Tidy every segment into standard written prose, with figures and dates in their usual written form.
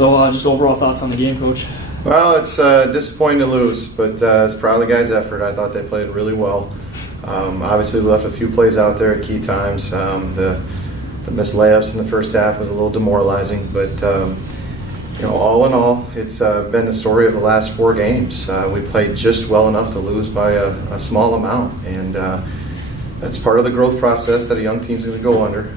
So just overall thoughts on the game, Coach? Well, it's disappointing to lose, but it's proud of the guys' effort. I thought they played really well. Obviously, we left a few plays out there at key times. The missed layups in the first half was a little demoralizing, but all in all, it's been the story of the last 4 games. We played just well enough to lose by a small amount, and that's part of the growth process that a young team's going to go under.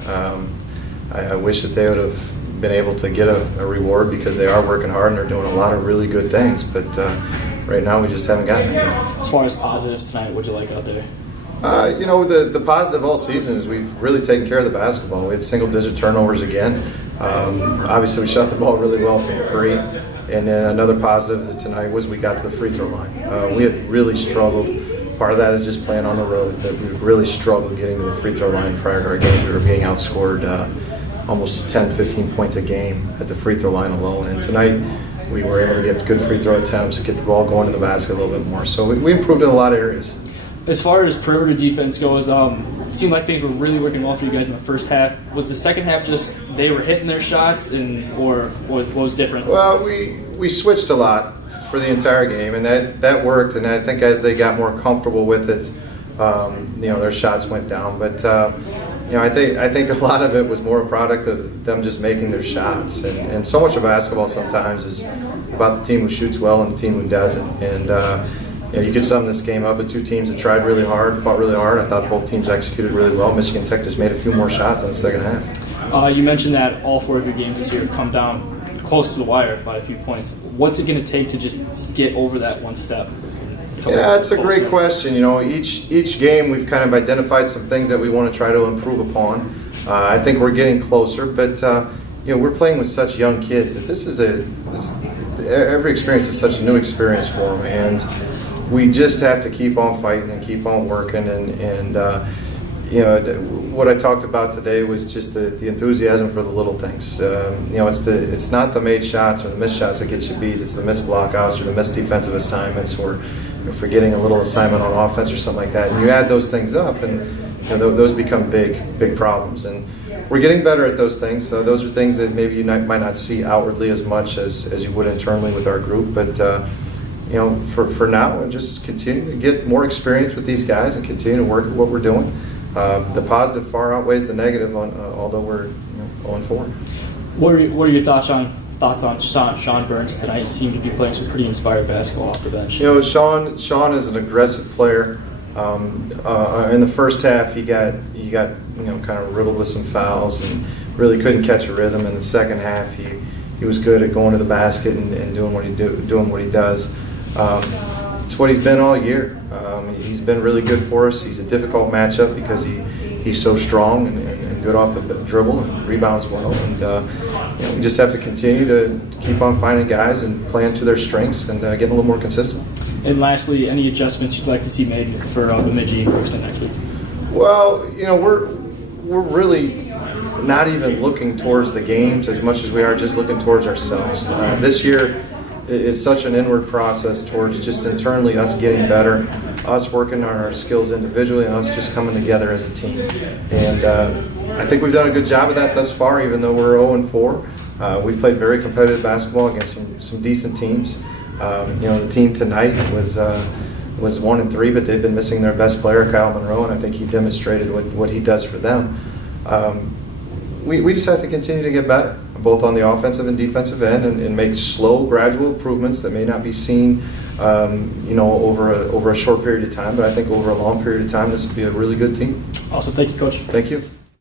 I wish that they would have been able to get a reward because they are working hard and they're doing a lot of really good things, but right now we just haven't gotten it yet. As far as positives tonight, what'd you like out there? The positive all season is we've really taken care of the basketball. We had single-digit turnovers again. Obviously, we shot the ball really well from 3. And then another positive tonight was we got to the free throw line. We had really struggled. Part of that is just playing on the road. That we really struggled getting to the free throw line prior to our game. We were being outscored almost 10, 15 points a game at the free throw line alone. And tonight, we were able to get good free throw attempts, get the ball going to the basket a little bit more. So we improved in a lot of areas. As far as perimeter defense goes, it seemed like things were really working well for you guys in the first half. Was the second half just they were hitting their shots, or what was different? Well, we switched a lot for the entire game, and that worked. And I think as they got more comfortable with it, their shots went down. But I think a lot of it was more a product of them just making their shots. And so much of basketball sometimes is about the team who shoots well and the team who doesn't. And you could sum this game up with 2 teams that tried really hard, fought really hard. I thought both teams executed really well. Michigan Tech just made a few more shots in the second half. You mentioned that all 4 of your games this year have come down close to the wire by a few points. What's it going to take to just get over that one step? Yeah, it's a great question. Each game we've kind of identified some things that we want to try to improve upon. I think we're getting closer, but we're playing with such young kids that every experience is such a new experience for them, and we just have to keep on fighting and keep on working. And what I talked about today was just the enthusiasm for the little things. It's not the made shots or the missed shots that get you beat. It's the missed blockouts or the missed defensive assignments or forgetting a little assignment on offense or something like that. And you add those things up, and those become big problems. And we're getting better at those things. So those are things that maybe you might not see outwardly as much as you would internally with our group, but. For now, and just continue to get more experience with these guys and continue to work at what we're doing. The positive far outweighs the negative, although we're 0-4. What are your thoughts on Sean Burns tonight? He seemed to be playing some pretty inspired basketball off the bench. Sean is an aggressive player. In the first half, he got kind of riddled with some fouls and really couldn't catch a rhythm. In the second half, he was good at going to the basket and doing what he does. It's what he's been all year. He's been really good for us. He's a difficult matchup because he's so strong and good off the dribble and rebounds well. And we just have to continue to keep on finding guys and playing to their strengths and getting a little more consistent. And lastly, any adjustments you'd like to see made for Bemidji and Brookston next week? Well, we're really not even looking towards the games as much as we are just looking towards ourselves. This year is such an inward process towards just internally us getting better, us working on our skills individually, and us just coming together as a team. And I think we've done a good job of that thus far, even though we're 0-4. We've played very competitive basketball against some decent teams. The team tonight was 1-3, but they've been missing their best player, Kyle Monroe, and I think he demonstrated what he does for them. We just have to continue to get better, both on the offensive and defensive end, and make slow, gradual improvements that may not be seen, over a short period of time. But I think over a long period of time, this would be a really good team. Awesome. Thank you, Coach. Thank you.